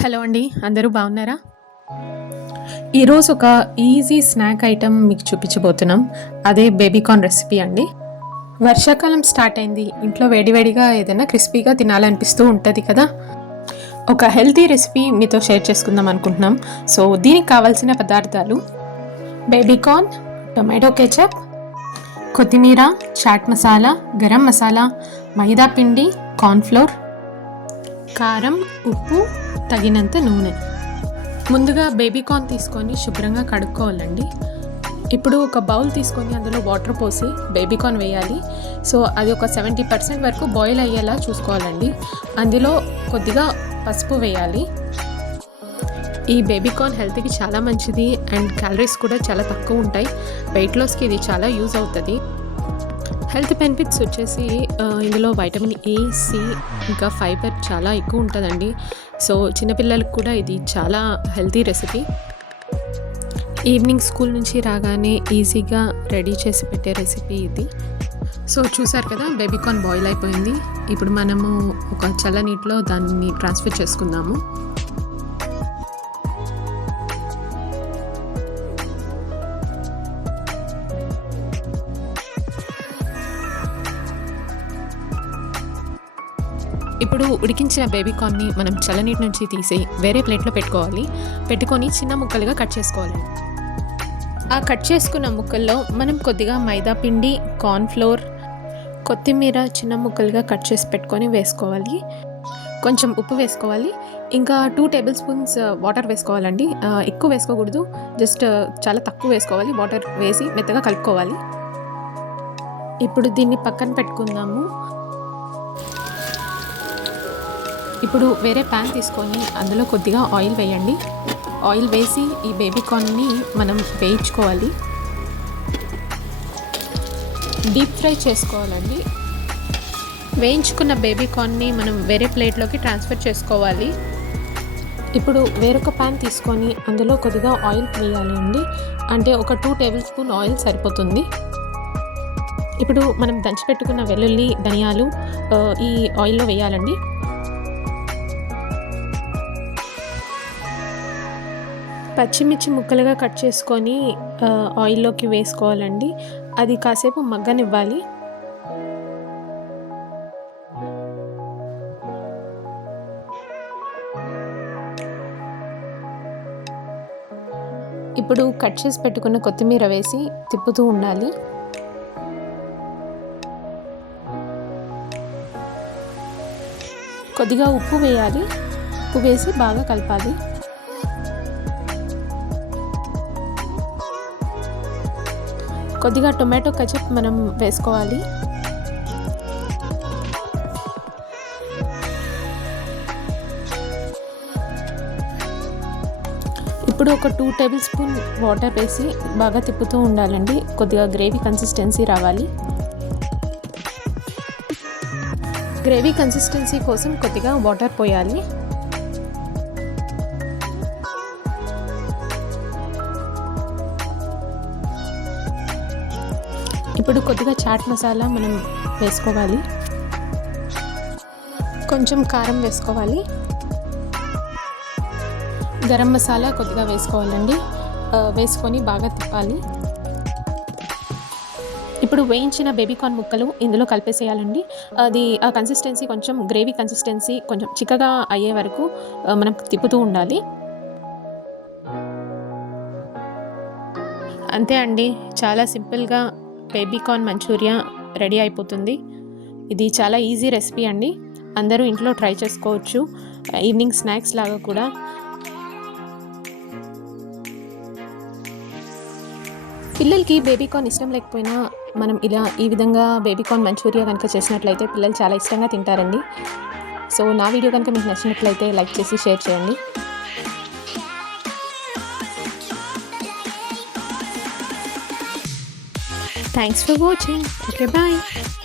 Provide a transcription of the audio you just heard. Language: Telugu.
హలో అండి అందరూ బాగున్నారా? ఈరోజు ఒక ఈజీ స్నాక్ ఐటెం మీకు చూపించబోతున్నాం. అదే బేబీకార్న్ రెసిపీ అండి. వర్షాకాలం స్టార్ట్ అయింది. ఇంట్లో వేడివేడిగా ఏదైనా క్రిస్పీగా తినాలనిపిస్తూ ఉంటుంది కదా? ఒక హెల్తీ రెసిపీ మీతో షేర్ చేసుకుందాం అనుకుంటున్నాం. సో దీనికి కావాల్సిన పదార్థాలు బేబీకార్న్ టొమాటో కెచప్ కొత్తిమీర చాట్ మసాలా గరం మసాలా మైదా పిండి కార్న్ఫ్లోర్ కారం ఉప్పు తగినంత నూనె. ముందుగా బేబీకార్న్ తీసుకొని శుభ్రంగా కడుక్కోవాలండి. ఇప్పుడు ఒక బౌల్ తీసుకొని అందులో వాటర్ పోసి బేబీకార్న్ వేయాలి. సో అది ఒక సెవెంటీ పర్సెంట్ వరకు బాయిల్ అయ్యేలా చూసుకోవాలండి. అందులో కొద్దిగా పసుపు వేయాలి. ఈ బేబీకార్న్ హెల్త్కి చాలా మంచిది అండ్ క్యాలరీస్ కూడా చాలా తక్కువ ఉంటాయి. వెయిట్ లాస్కి ఇది చాలా యూజ్ అవుతుంది. హెల్త్ బెనిఫిట్స్ వచ్చేసి ఇందులో వైటమిన్ ఏ సి ఇంకా ఫైబర్ చాలా ఎక్కువ ఉంటుందండి. సో చిన్నపిల్లలకు కూడా ఇది చాలా హెల్తీ రెసిపీ. ఈవినింగ్ స్కూల్ నుంచి రాగానే ఈజీగా రెడీ చేసి పెట్టే రెసిపీ ఇది. సో చూసారు కదా బేబీకాన్ బాయిల్ అయిపోయింది. ఇప్పుడు మనము ఒక చల్ల నీటిలో దాన్ని ట్రాన్స్ఫర్ చేసుకుందాము. ఇప్పుడు ఉడికించిన బేబీకార్న్ని మనం చల్లనీటి నుంచి తీసి వేరే ప్లేట్లో పెట్టుకోవాలి. పెట్టుకొని చిన్న ముక్కలుగా కట్ చేసుకోవాలి. ఆ కట్ చేసుకున్న ముక్కల్లో మనం కొద్దిగా మైదా పిండి కార్న్ఫ్లోర్ కొత్తిమీర చిన్న ముక్కలుగా కట్ చేసి పెట్టుకొని వేసుకోవాలి. కొంచెం ఉప్పు వేసుకోవాలి. ఇంకా టూ టేబుల్ స్పూన్స్ వాటర్ వేసుకోవాలండి. ఎక్కువ వేసుకోకూడదు. జస్ట్ uh, చాలా తక్కువ వేసుకోవాలి. వాటర్ వేసి మెత్తగా కలుపుకోవాలి. ఇప్పుడు దీన్ని పక్కన పెట్టుకుందాము. ఇప్పుడు వేరే ప్యాన్ తీసుకొని అందులో కొద్దిగా ఆయిల్ వేయండి. ఆయిల్ వేసి ఈ బేబీ కార్న్ని మనం వేయించుకోవాలి. డీప్ ఫ్రై చేసుకోవాలండి. వేయించుకున్న బేబీ కార్న్ని మనం వేరే ప్లేట్లోకి ట్రాన్స్ఫర్ చేసుకోవాలి. ఇప్పుడు వేరొక ప్యాన్ తీసుకొని అందులో కొద్దిగా ఆయిల్ వేయాలి అండి. అంటే ఒక టూ టేబుల్ స్పూన్ ఆయిల్ సరిపోతుంది. ఇప్పుడు మనం దంచిపెట్టుకున్న వెల్లుల్లి ధనియాలు ఈ ఆయిల్లో వేయాలండి. పచ్చిమిర్చి ముక్కలుగా కట్ చేసుకొని ఆయిల్లోకి వేసుకోవాలండి. అది కాసేపు మగ్గనివ్వాలి. ఇప్పుడు కట్ చేసి పెట్టుకున్న కొత్తిమీర వేసి తిప్పుతూ ఉండాలి. కొద్దిగా ఉప్పు వేయాలి. ఉప్పు వేసి బాగా కలపాలి. కొద్దిగా టొమాటో కచప్ మనం వేసుకోవాలి. ఇప్పుడు ఒక టూ టేబుల్ స్పూన్ వాటర్ వేసి బాగా తిప్పుతూ ఉండాలండి. కొద్దిగా గ్రేవీ కన్సిస్టెన్సీ రావాలి. గ్రేవీ కన్సిస్టెన్సీ కోసం కొద్దిగా వాటర్ పోయాలి. ఇప్పుడు కొద్దిగా చాట్ మసాలా మనం వేసుకోవాలి. కొంచెం కారం వేసుకోవాలి. గరం మసాలా కొద్దిగా వేసుకోవాలండి. వేసుకొని బాగా తిప్పాలి. ఇప్పుడు వేయించిన బేబీకార్న్ ముక్కలు ఇందులో కలిపేసేయాలండి. అది ఆ కన్సిస్టెన్సీ కొంచెం గ్రేవీ కన్సిస్టెన్సీ కొంచెం చిక్కగా అయ్యే వరకు మనం తిప్పుతూ ఉండాలి. అంతే అండి. చాలా సింపుల్గా బేబీకార్న్ మంచూరియా రెడీ అయిపోతుంది. ఇది చాలా ఈజీ రెసిపీ అండి. అందరూ ఇంట్లో ట్రై చేసుకోవచ్చు. ఈవినింగ్ స్నాక్స్ లాగా కూడా. పిల్లలకి బేబీకార్న్ ఇష్టం లేకపోయినా మనం ఇలా ఈ విధంగా బేబీకార్న్ మంచూరియా కనుక చేసినట్లయితే పిల్లలు చాలా ఇష్టంగా తింటారండి. సో నా వీడియో కనుక మీకు నచ్చినట్లయితే లైక్ చేసి షేర్ చేయండి. Thanks for watching. Okay, bye.